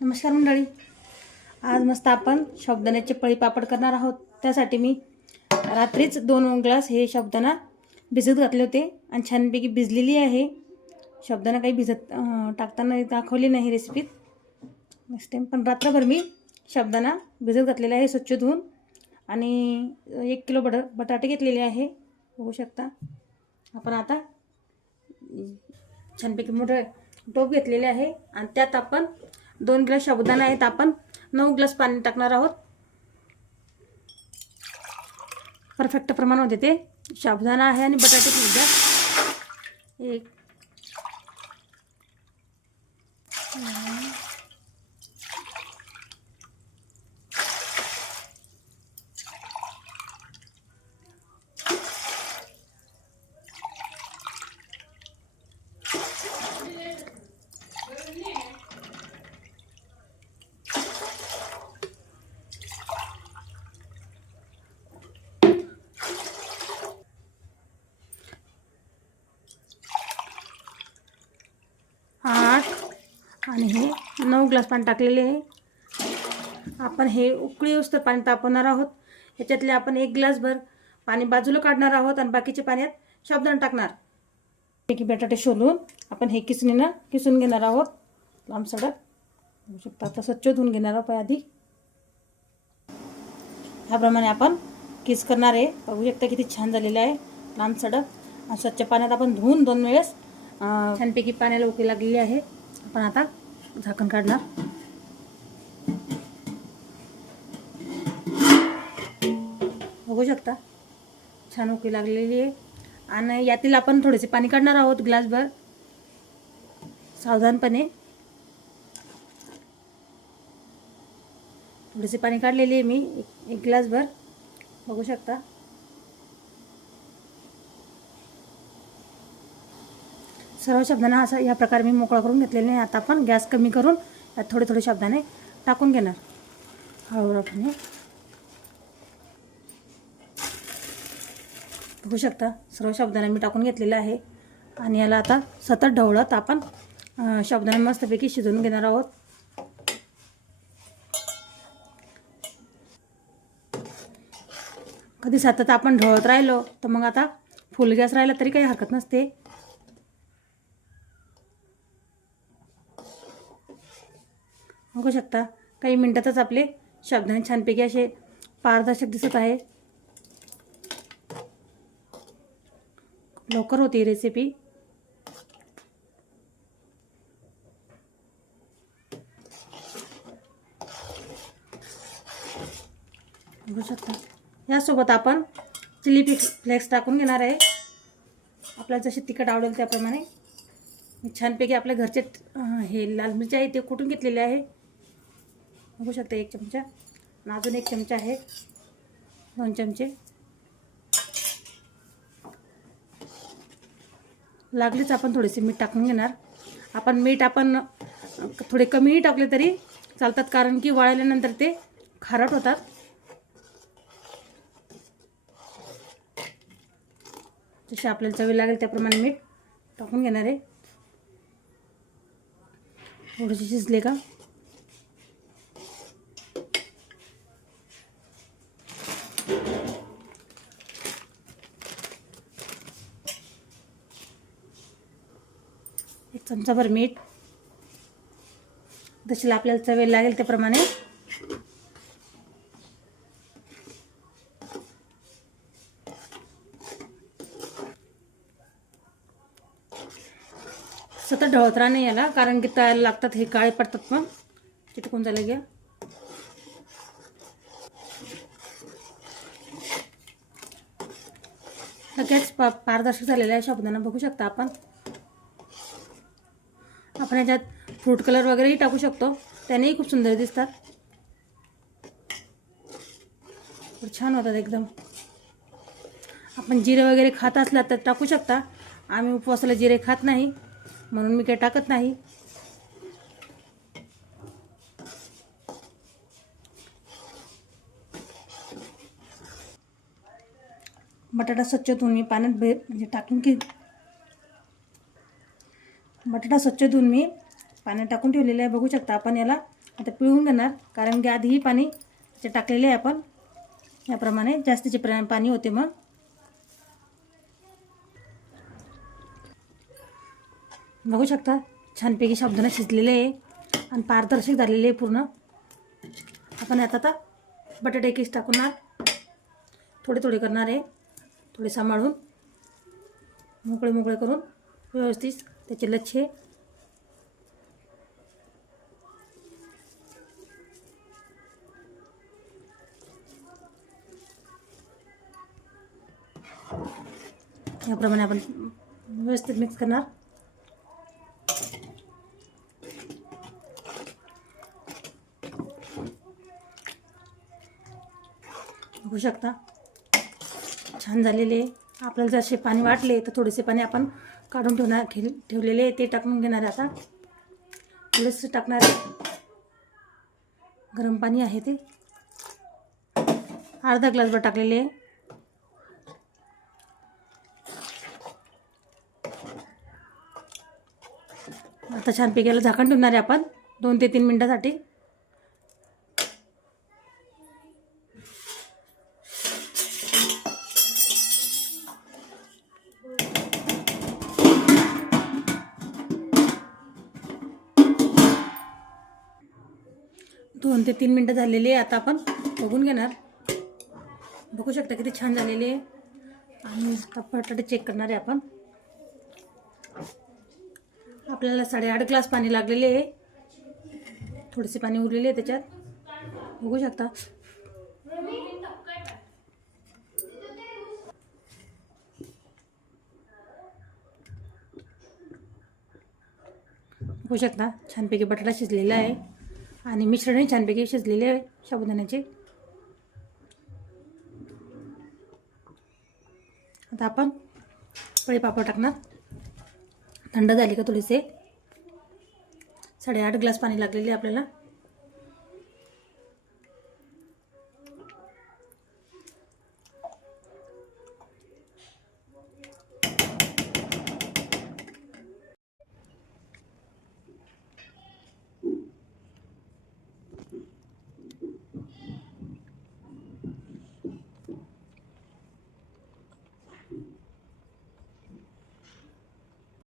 नमस्कार मंडळी. आज मस्त आपण साबुदाण्याचे पळी पापड करणार आहोत. त्यासाठी मी रात्रीच दोन ग्लास हे साबुदाणा भिजत घातले होते आणि छानपैकी भिजलेली आहे. साबुदाणा काही भिजत टाकताना दाखवली नाही रेसिपीत नेक्स्ट टाईम पण रात्रभर मी साबुदाणा भिजत घातलेला आहे स्वच्छ धुवून. आणि एक किलो बट बटाटे घेतलेले आहे. बघू शकता. आपण आता छानपैकी मोठं टोप घेतलेले आहे. आणि त्यात आपण दोन ग्लास साबुदाणा आहेत आपण. नऊ ग्लास पाणी टाकणार आहोत. परफेक्ट प्रमाण होते ते साबुदाणा आहे आणि बटाटे सुद्धा एक. आणि हे नऊ ग्लास पाणी टाकलेले आहे. आपण हे उकळी येऊस पाणी तापवणार आहोत. ह्याच्यातले आपण एक ग्लासभर पाणी बाजूला काढणार आहोत आणि बाकीच्या पाण्यात शाबदान टाकणार. पैकी बटाटे शोधून आपण हे किसणीनं किसून घेणार आहोत. लांब सडक. बघू शकता. आता स्वच्छ धुवून घेणार आहोत आधी. ह्याप्रमाणे आपण किस करणार आहे. बघू शकता किती छान झालेलं आहे. लांब सडक. आणि स्वच्छ पाण्यात आपण धुवून दोन वेळेस छानपैकी पाण्याला उकळी लागलेली आहे. आपण आता झाकण काढणार. बघू शकता. छान उकळी लागलेली आहे. आणि यातील आपण थोडेसे पाणी काढणार आहोत ग्लासभर. सावधानपणे. थोडेसे पाणी काढलेले आहे मी. एक- एक ग्लासभर. बघू शकता. सर्व शब्दांना असं या प्रकारे मी मोकळा करून घेतलेले आहे आता आपण गॅस कमी करून यात थोडे थोडे शब्दाने टाकून घेणार. हळूहळूपणे बघू शकता सर्व शब्दाने मी टाकून घेतलेलं आहे. आणि याला आता सतत ढवळत आपण शब्दाने मस्तपैकी शिजवून घेणार आहोत. कधी सतत आपण ढवळत राहिलो तर मग आता फुल गॅस राहिला तरी काही हरकत नसते. बघू शकता? काही मिनटातच आपले शब्दाने छानपैकी असे पारदर्शक दिसत आहे. लवकर होती रेसिपी बघू शकता? यासोबत आपण चिली फ्लेक्स फ्लेक्स टाकून घेणार आहे. आपल्याला जसे तिखट आवडेल त्याप्रमाणे. छानपैकी आपल्या घरचे हे लाल मिरची आहे ते कुठून घेतलेले आहे? बघू शकता एक चमचा. अजून एक चमचा आहे. दोन चमचे. लागलीच आपण थोडेसे मीठ टाकून घेणार. आपण मीठ आपण थोडे कमीही टाकले तरी चालतात कारण की वाळल्यानंतर ते खारट होतात. जसे आपल्याला चवी लागेल त्याप्रमाणे मीठ टाकून घेणार आहे. थोडेसे शिजले का? चमचाभर मीठ. जशीला आपल्याला चवेल लागेल त्याप्रमाणे. सतत ढवळत राहणे याला कारण की तळायला लागतात हे काळे पडतात पण. चिटकून झालं घ्या लगेच पा पारदर्शक झालेला आहे बघू शकता आपण. आपण याच्यात फ्रूट कलर वगैरेही टाकू शकतो. त्यानेही खूप सुंदर दिसतात. छान होतात एकदम. आपण जिरे वगैरे खात असला तर टाकू शकता. आम्ही उपवासाला जिरे खात नाही म्हणून मी काही टाकत नाही. बटाटा स्वच्छ धुवून मी पाण्यात भे म्हणजे टाकून की बटाटा स्वच्छ धुवून मी पाण्यात टाकून ठेवलेलं आहे. बघू शकता आपण याला. आता पिळून देणार कारण की आधीही पाणी त्याच्यात टाकलेले आहे आपण. याप्रमाणे जास्तीचे प्र पाणी होते मग. बघू शकता छानपैकी साबुदाणा शिजलेले आहे आणि पारदर्शक झालेले आहे पूर्ण. आपण यात आता बटाटे केस टाकणार थोडे थोडे करणार आहे. थोडे सांभाळून. मोकळे मोकळे करून व्यवस्थित त्याचे लच्छे याप्रमाणे आपण व्यवस्थित मिक्स करणार. बघू शकता. छान झालेले आपल्याला जसे पाणी वाटले तर थोडेसे पाणी आपण काढून ठेवणार ठेव ठेवलेले ते टाकून घेणार आहे आता. थोडेसे टाकणार आहे. गरम पाणी आहे ते. अर्धा ग्लासभर टाकलेले आहे. आता छानपैकी याला झाकण ठेवणार आहे आपण दोन ते तीन मिनटासाठी. दोन ते तीन मिनटं झालेली आहे. आता आपण बघून घेणार. बघू शकता किती छान झालेली आहे. आणि आता बटाटे चेक करणार आहे आपण. आपल्याला साडेआठ ग्लास पाणी लागलेले आहे. थोडेसे पाणी उरलेले आहे त्याच्यात. बघू शकता. बघू शकता. छानपैकी बटाटा शिजलेला आहे. आणि मिश्रणही छानपैकी शिजलेले आहे साबुदाण्याचे. आता आपण पळी पापड टाकणार. थंड झाली का थोडेसे साडेआठ ग्लास पाणी लागलेले आहे आपल्याला.